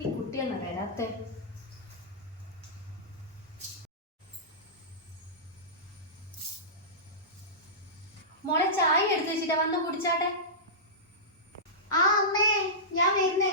ഈ കുട്ടിയെന്നാ വരാത്തെ? മോളെ ചായ എടുത്തു വെച്ചിട്ടാ വന്ന് കുടിച്ചാട്ടെ? ആ അമ്മേ ഞാൻ വരുന്നേ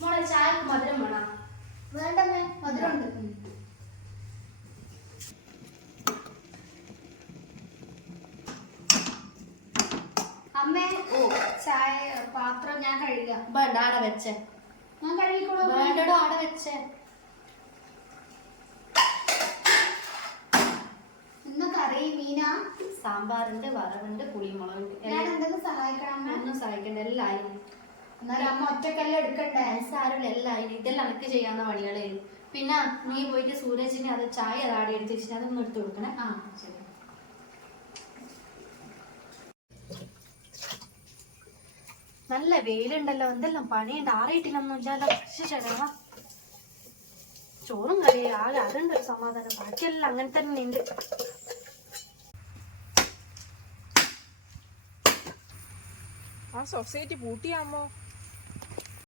മോളെ ചായക്ക് മധുരം വേണം? വേണ്ടമ്മേ മധുരമുണ്ട്. അമ്മേ ഓ ചായ പാത്രം ഞാൻ കഴുകാം. വേണ്ട ആടെ വെച്ചേ. ഞാൻ കഴുകിക്കോളൂ. വേണ്ടടോ ആടെ വെച്ചേ. ഇന്ന് കറി മീനാ? സാമ്പാറുണ്ട് വറവുണ്ട് കുളിമുളകുണ്ട് ഞാൻ എല്ലാം എന്തെങ്കിലും സഹായിക്കണം അമ്മ ഒന്നും സഹായിക്കണ്ട എല്ലാം ആയി. എന്നാലും അമ്മ ഒറ്റക്കല്ല എടുക്കണ്ടേ? സാരമില്ല ഇനി ഇതെല്ലാം എനിക്ക് ചെയ്യാവുന്ന പണികളേ. പിന്നെ നീ പോയിട്ട് സൂരജിനെ അത് ചായ അതാടി എടുത്തിട്ട് അതൊന്ന് എടുത്തു കൊടുക്കണേ. ആ നല്ല വെയിലുണ്ടല്ലോ എന്തെല്ലാം പണിയുണ്ട്? ആറിയിട്ടില്ലൊന്നും ഇല്ലല്ലോ പക്ഷെ ചേട്ടാ. ചോറും കറി ആകെ അതുണ്ട് ഒരു സമാധാനം. ബാക്കിയെല്ലാം അങ്ങനെ തന്നെ ഉണ്ട്. ആ സൊസൈറ്റി പൂട്ടിയാമ്മോ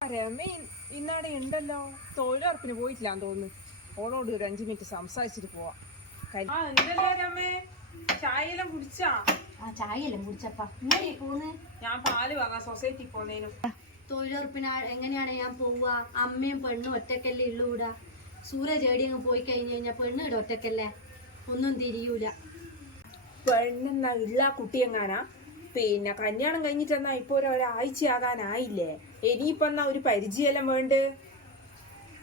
ആ രമ ഇ- ഇന്നാടെ ഉണ്ടല്ലോ. തൊഴിലുറപ്പിന് പോയിട്ടില്ലാന്ന് തോന്നുന്നു. ഓളോട് ഒരു അഞ്ചു മിനിറ്റ് സംസാരിച്ചിട്ട് പോവാം. ആ എന്തല്ലേ രമേ ചായയെല്ലാം കുടിച്ചാ? ആ ചായയെല്ലാം കുടിച്ചപ്പാ. ഇങ്ങനെ പോന്ന് ഞാൻ പാൽ വാങ്ങാൻ സൊസൈറ്റി പോന്നേനും. തൊഴിലുറപ്പിന് ആ- എങ്ങനെയാണ് ഞാൻ പോവുക? അമ്മയും പെണ്ണും ഒറ്റക്കല്ലേ ഉള്ളൂടാ സൂര്യ ചേടി അങ്ങ് പോയി കഴിഞ്ഞ് കഴിഞ്ഞാൽ പെണ്ണ് ഇവിടെ ഒറ്റക്കല്ലേ? ഒന്നും തിരിയൂല. പെണ്ണെന്ന ഇല്ല കുട്ടിയെങ്ങാനാ പിന്നെ കല്യാണം കഴിഞ്ഞിട്ടെന്നാ ഇപ്പൊ ഒരു ഒരാഴ്ചയാകാനായില്ലേ? ഇനിയിപ്പൊ എന്നാ ഒരു പരിചയമെല്ലാം വേണ്ട?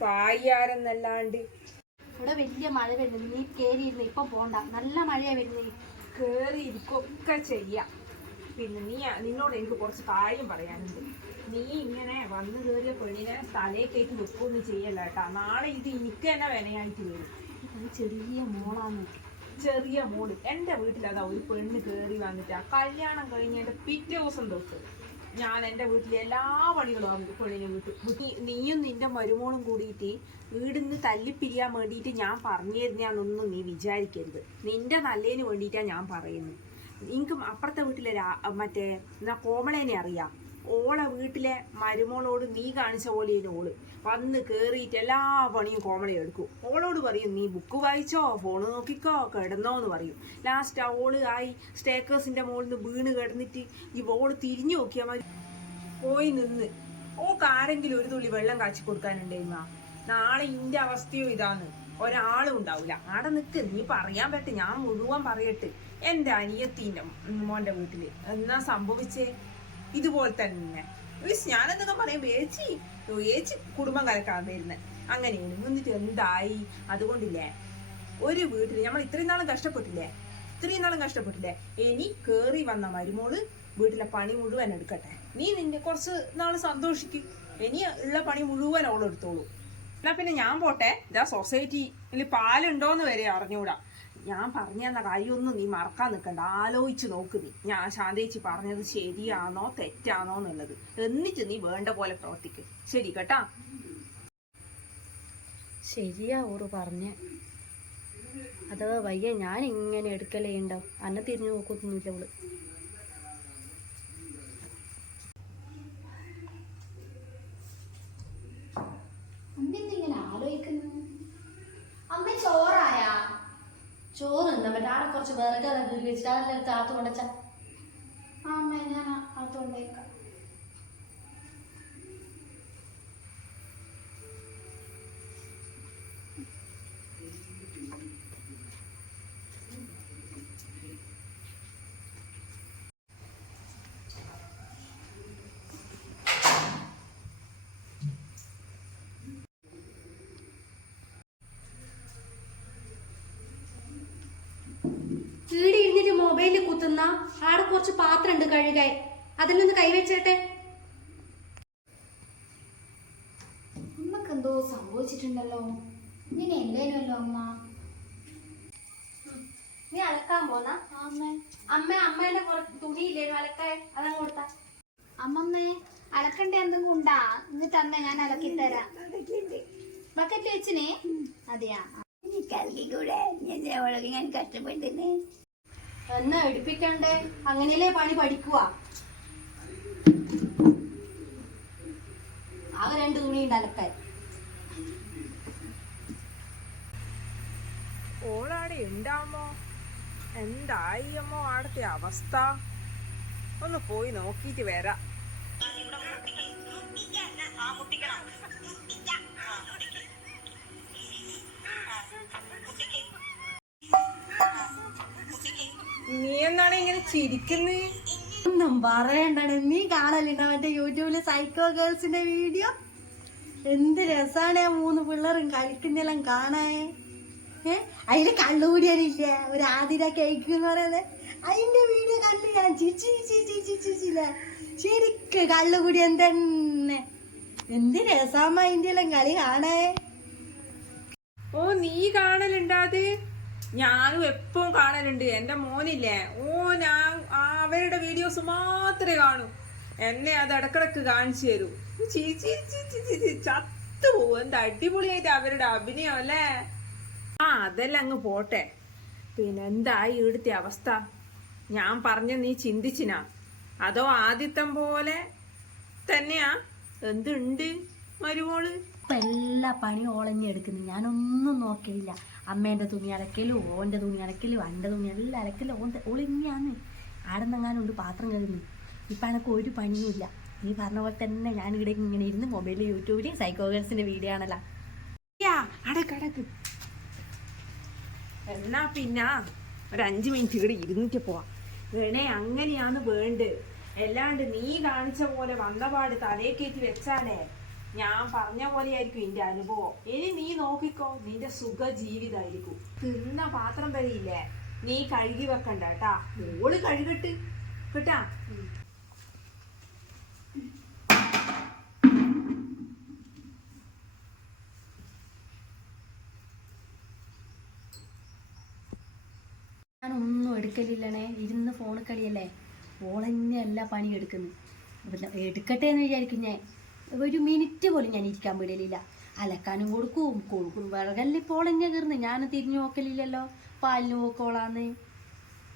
പായ്യാരെന്നല്ലാണ്ട്. ഇവിടെ വലിയ മഴ വരുന്നത്. നീ കേറിയിരുന്നു ഇപ്പൊ പോണ്ട. നല്ല മഴയാ വരുന്നത്. കേറി ഇരിക്കൊക്കെ ചെയ്യാം. പിന്നെ നീ നിന്നോട് എനിക്ക് കുറച്ച് കാര്യം പറയാനുണ്ട്. നീ ഇങ്ങനെ വന്ന് കയറിയ പെണ്ണിനെ തലേ കയറ്റി വെക്കൊന്നും ചെയ്യല്ല കേട്ടാ. നാളെ ഇത് എനിക്ക് തന്നെ വിനയായിട്ട് വരും. ചെറിയ മോളാന്ന് ചെറിയ മോൾ. എന്റെ വീട്ടിലതാ ഒരു പെണ്ണ് കയറി വന്നിട്ടാ കല്യാണം കഴിഞ്ഞതിന്റെ പിറ്റേ ദിവസം തൊട്ട് ഞാൻ എന്റെ വീട്ടിലെ എല്ലാ പണികളും ആ പെണ്ണിനെ വീട്ടിൽ നീയും നിന്റെ മരുമോളും കൂടിയിട്ട് വീടിന്ന് തല്ലിപ്പിരിയാൻ വേണ്ടിയിട്ട് ഞാൻ പറഞ്ഞു തരുന്നതാണെന്നൊന്നും നീ വിചാരിക്കരുത്. നിന്റെ നല്ലതിന് വേണ്ടിയിട്ടാണ് ഞാൻ പറയുന്നത്. നിങ്ങൾക്ക് അപ്പുറത്തെ വീട്ടിലെ മറ്റേ എന്നാ കോമളേനെ അറിയാം. ഓളെ വീട്ടിലെ മരുമോളോട് നീ കാണിച്ച പോലെയാണ് ഓൾ. വന്ന് കേറിയിട്ട് എല്ലാ പണിയും കോമളി എടുക്കും. ഓളോട് പറയും നീ ബുക്ക് വായിച്ചോ? ഫോണ് നോക്കിക്കോ? കിടന്നോ എന്ന് പറയും. ലാസ്റ്റ് ആ ഓൾ ആയി സ്റ്റേക്കേഴ്സിന്റെ മുകളിൽ നിന്ന് വീണ് കിടന്നിട്ട് ഈ ഓൾ തിരിഞ്ഞു നോക്കിയാൽ മതി. പോയി നിന്ന്. ഓക്ക് ആരെങ്കിലും ഒരു തുള്ളി വെള്ളം കാച്ചി കൊടുക്കാനുണ്ടായിരുന്ന നാളെ ഇന്റെ അവസ്ഥയോ ഇതാന്ന്. ഒരാളും ഉണ്ടാവില്ല ആടെ നിൽക്ക് നീ പറയാൻ പറ്റും. ഞാൻ മുഴുവൻ പറയട്ടെ. എന്റെ അനിയത്തിന്റെ മോന്റെ വീട്ടിൽ. എന്നാ സംഭവിച്ചേ? ഇതുപോലെ തന്നെ. മിസ് ഞാനെന്നൊക്കെ പറയും. ഏച്ചി ഏച്ചി കുടുംബം കലക്കാൻ വരുന്നത് അങ്ങനെയാണ് എന്നിട്ട് എന്തായി? അതുകൊണ്ടില്ലേ ഒരു വീട്ടിൽ നമ്മൾ ഇത്രയും നാളും കഷ്ടപ്പെട്ടില്ലേ? ഇത്രയും നാളും കഷ്ടപ്പെട്ടില്ലേ? ഇനി കേറി വന്ന മരുമോൾ വീട്ടിലെ പണി മുഴുവൻ എടുക്കട്ടെ. നീ നിന്റെ കുറച്ച് നാൾ സന്തോഷിക്കും. ഇനി ഉള്ള പണി മുഴുവൻ അവളെടുത്തോളൂ എന്നാ പിന്നെ ഞാൻ പോട്ടെ. ഇതാ സൊസൈറ്റിയിൽ പാലുണ്ടോന്ന് വരെ അറിഞ്ഞൂടാ. ഞാൻ പറഞ്ഞു തന്ന കാര്യമൊന്നും നീ മറക്കാൻ നിൽക്കണ്ട. ആലോചിച്ച് നോക്ക് നീ. ഞാൻ ശാന്തേച്ചി പറഞ്ഞത് ശരിയാണോ തെറ്റാണോ എന്നുള്ളത്. എന്നിട്ട് നീ വേണ്ട പോലെ പ്രവർത്തിക്ക്. ശരി കേട്ടാ? ശരിയാ ഓറ് പറഞ്ഞ്. അഥവാ വയ്യ ഞാൻ ഇങ്ങനെ എടുക്കലേ ഉണ്ടാവും അന്നെ തിരിഞ്ഞു നോക്കൊന്നുമില്ല അവൾ. എന്തിങ്ങനെ ആലോചിക്കുന്നു? അമ്മ ചോറ് എന്താ മറ്റേ ആടെ കുറച്ച് വേറെ അതൊക്കെ വെച്ചിട്ട് അതെല്ലാം കാത്തു കൊണ്ടച്ച ആ അമ്മ ഞാൻ അതുകൊണ്ടേക്കാം വീട് ഇരുന്നിട്ട് മൊബൈലിൽ കുത്തുന്ന ആടെ കുറച്ച് പാത്രം ഉണ്ട് കഴുകാൻ. അതിലൊന്ന് കൈവച്ചേട്ടെ അമ്മക്കെന്തോ സംഭവിച്ചിട്ടുണ്ടല്ലോ. ഇങ്ങനെ എന്തേലുമല്ലോ അമ്മ? നീ അലക്കാൻ പോന്ന? അമ്മേ. അമ്മ അമ്മേന്റെ കുറച്ച് തുണിയില്ലേനു അലക്കാൻ? അതങ്ങ് കൊടുത്ത. അമ്മമ്മേ അലക്കണ്ട എന്തെങ്കിലും ഉണ്ടാ ഇന്ന് തന്നെ ഞാൻ അലക്കി തരാം ബക്കറ്റ് വെച്ചിനെ? അതെയാ. ഞാൻ അവളൊക്കെ ഞാൻ കഷ്ടപ്പെട്ടിന് എന്നാ എടുപ്പിക്കണ്ടേ? അങ്ങനെയല്ലേ പണി പഠിക്കുക ആകെ രണ്ട് തുണിയുണ്ട് അലക്കാൻ ഓളാടെ ഉണ്ടാമോ എന്തായിയമ്മോ ആടത്തെ അവസ്ഥ? ഒന്ന് പോയി നോക്കിയിട്ട് വരാം. നീ എന്താണ് ഇങ്ങനെ ചിരിക്കുന്നത് ഒന്നും പറയണ്ടാണ് നീ കാണലുണ്ടോ മറ്റേ യൂട്യൂബിൽ സൈക്കോ ഗേൾസിന്റെ വീഡിയോ? എന്ത് രസാണ് ആ മൂന്ന് പിള്ളേരും കളിക്കുന്നെല്ലാം കാണാൻ. ഏ? അതിൽ കള്ളുകൂടിയനില്ല ഒരു ആതിര കേക്ക് എന്ന് പറയുന്നത്. അതിന്റെ വീഡിയോ കണ്ടു ഞാൻ ചിച്ചി ചി ചി ശരിക്ക് കള്ളുകൂടിയൻ തന്നെ എന്ത് രസാമ്മ അതിന്റെ എല്ലാം കളി കാണേ ഓ നീ കാണലുണ്ടാത് ഞാനും എപ്പോഴും കാണലുണ്ട്. എന്റെ മോനില്ലേ ഓ ഞാൻ അവരുടെ വീഡിയോസ് മാത്രമേ കാണൂ. എന്നെ അത് ഇടക്കിടക്ക് കാണിച്ചു തരൂ. ചീച്ചി ചീച്ചി ചത്തു പോകും എന്താ അടിപൊളിയായിട്ട് അവരുടെ അഭിനയം അല്ലേ? ആ അതെല്ലാം അങ്ങ് പോട്ടെ. പിന്നെ എന്തായി ഇവിടുത്തെ അവസ്ഥ? ഞാൻ പറഞ്ഞ നീ ചിന്തിച്ചിനാ? അതോ ആദിത്തം പോലെ തന്നെയാ? എന്തുണ്ട് മരുമോൾ? ഇപ്പൊ എല്ലാ പണിയും ഓളഞ്ഞി എടുക്കുന്നു. ഞാനൊന്നും നോക്കിയില്ല. അമ്മേന്റെ തുണി അലക്കലും ഓന്റെ തുണി അലക്കലും എന്റെ തുണി എല്ലാം അലക്കലും. ഓന്റെ ഓളിങ്ങാന്ന് ആടെന്നെങ്ങാനും ഉണ്ട് പാത്രം കഴുകുന്നു. ഇപ്പം എനിക്ക് ഒരു പണിയുമില്ല നീ പറഞ്ഞ പോലെ തന്നെ ഞാൻ ഇവിടെ ഇങ്ങനെ ഇരുന്ന് മൊബൈലിൽ യൂട്യൂബിൽ സൈക്കോഗേഴ്സിന്റെ വീഡിയോ ആണല്ലോ. അടക്ക് അടക്ക്. എന്നാ പിന്നെ ഒരു അഞ്ച് മിനിറ്റ് ഇവിടെ ഇരുന്നിട്ട് പോവാം. വേണേ അങ്ങനെയാണ് വേണ്ടത്. അല്ലാണ്ട് നീ കാണിച്ച പോലെ വന്നപാട് തലേ കയറ്റി വെച്ചാലേ ഞാൻ പറഞ്ഞ പോലെ ആയിരിക്കും എന്റെ അനുഭവം. ഇനി നീ നോക്കിക്കോ നിന്റെ സുഖ ജീവിതമായിരിക്കും തിന്ന പാത്രം വരെയില്ലേ നീ കഴുകി വെക്കണ്ട കേട്ടാ. മോൾ കഴുകട്ട്. കേട്ടാ? ഞാനൊന്നും എടുക്കലില്ലണേ. ഇരുന്ന് ഫോണിൽ കളിയല്ലേ? ഓളന്നെ എല്ലാ പണി എടുക്കുന്നു എടുക്കട്ടെ എന്ന് വിചാരിക്കും ഞാൻ. ഒരു മിനിറ്റ് പോലും ഞാൻ ഇരിക്കാൻ വിടലില്ല. അലക്കാനും കൊടുക്കും കൊടുക്കും. വിറകല്ലേ പോളഞ്ഞ കയറുന്നു? ഞാൻ തിരിഞ്ഞു നോക്കലില്ലല്ലോ. പാലിന് പോക്കോളാന്ന്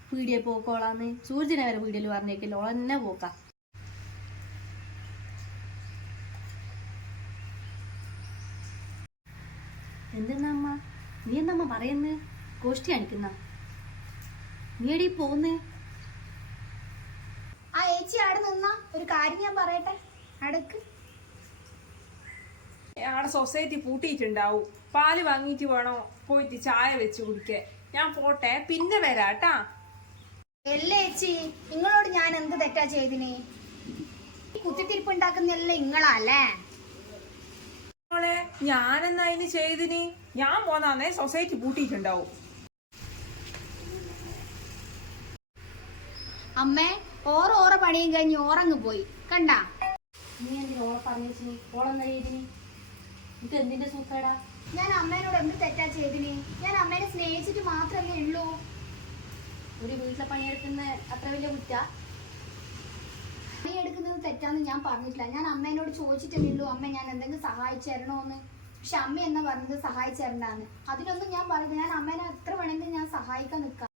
പീടിയെ പോക്കോളാന്ന് സൂര്യനെ വരെ വീടിൽ പറഞ്ഞേക്കില്ല. ഓളന്നെ പോക്കാം. എന്തെന്നാ അമ്മ? നീ എന്നമ്മ പറയുന്നത് ഗോഷ്ടി കാണിക്കുന്ന? നീ എടി പോന്ന് ആ ഏച്ചി അവിടെ നിന്നാ. ഒരു കാര്യം ഞാൻ പറയട്ടെ? അടക്ക്. ആടെ സൊസൈറ്റി പൂട്ടിയിട്ടുണ്ടാവും. പാൽ വാങ്ങിയിട്ട് വേണോ? പോയിട്ട് ചായ വെച്ച് കുടിക്കേ ഞാൻ പോട്ടെ പിന്നെ വരാട്ടാ. അല്ലേ ചേച്ചി നിങ്ങളോട് ഞാൻ എന്ത് തെറ്റാ ചെയ്തിന്? ഈ കുത്തിത്തിരിപ്പ് ഉണ്ടാക്കുന്നല്ലേ നിങ്ങളല്ലേ മോളെ ഞാനെന്നാ ഇനി ചെയ്തിന്? ഞാൻ പോന്നാന്നേ സൊസൈറ്റി പൂട്ടിയിട്ടുണ്ടാവും. അമ്മേ ഓരോ ഓറ പണിയും കഴിഞ്ഞ് ഓറങ്ങ് പോയി. കണ്ടാ? നീ എന്തിനാ ഓളെ പറഞ്ഞു ഓളെന്ന രീതിന് ഇത് എന്തിന്റെ സൂക്കേടാ ഞാൻ അമ്മേനോട് എന്ത് തെറ്റാ ചെയ്തിന്? ഞാൻ അമ്മേനെ സ്നേഹിച്ചിട്ട് മാത്രമേ ഉള്ളൂ. ഒരു വീട്ടിലെ പണിയെടുക്കുന്ന അത്ര വലിയ കുറ്റ? പണിയെടുക്കുന്നത് തെറ്റാന്ന് ഞാൻ പറഞ്ഞിട്ടില്ല. ഞാൻ അമ്മേനോട് ചോദിച്ചിട്ടേ ഉള്ളൂ അമ്മ ഞാൻ എന്തെങ്കിലും സഹായിച്ചു തരണോന്ന്. പക്ഷെ അമ്മ എന്നാ പറഞ്ഞത് സഹായിച്ചു തരണ്ടാന്ന്? അതിനൊന്നും ഞാൻ പറയുന്നത് ഞാൻ അമ്മേനെ എത്ര വേണമെങ്കിലും ഞാൻ സഹായിക്കാൻ നിൽക്കാം.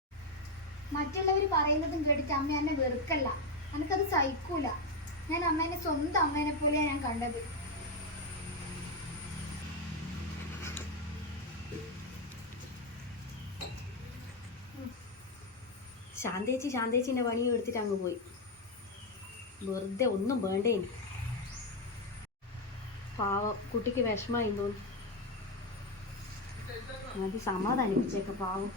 മറ്റുള്ളവർ പറയുന്നതും കേട്ടിട്ട് അമ്മ എന്നെ വെറുക്കല്ല. എനിക്കത് സഹിക്കൂല. ഞാൻ അമ്മേനെ സ്വന്തം അമ്മേനെ പോലെയാണ് ഞാൻ കണ്ടത്. ശാന്തേച്ചി ശാന്തേച്ചിന്റെ പണിയും എടുത്തിട്ട് അങ്ങ് പോയി. വെറുതെ ഒന്നും വേണ്ടേ പാവം കുട്ടിക്ക് വിഷമായി തോന്നി. അത് സമാധാനിപ്പിച്ചേക്ക പാവം.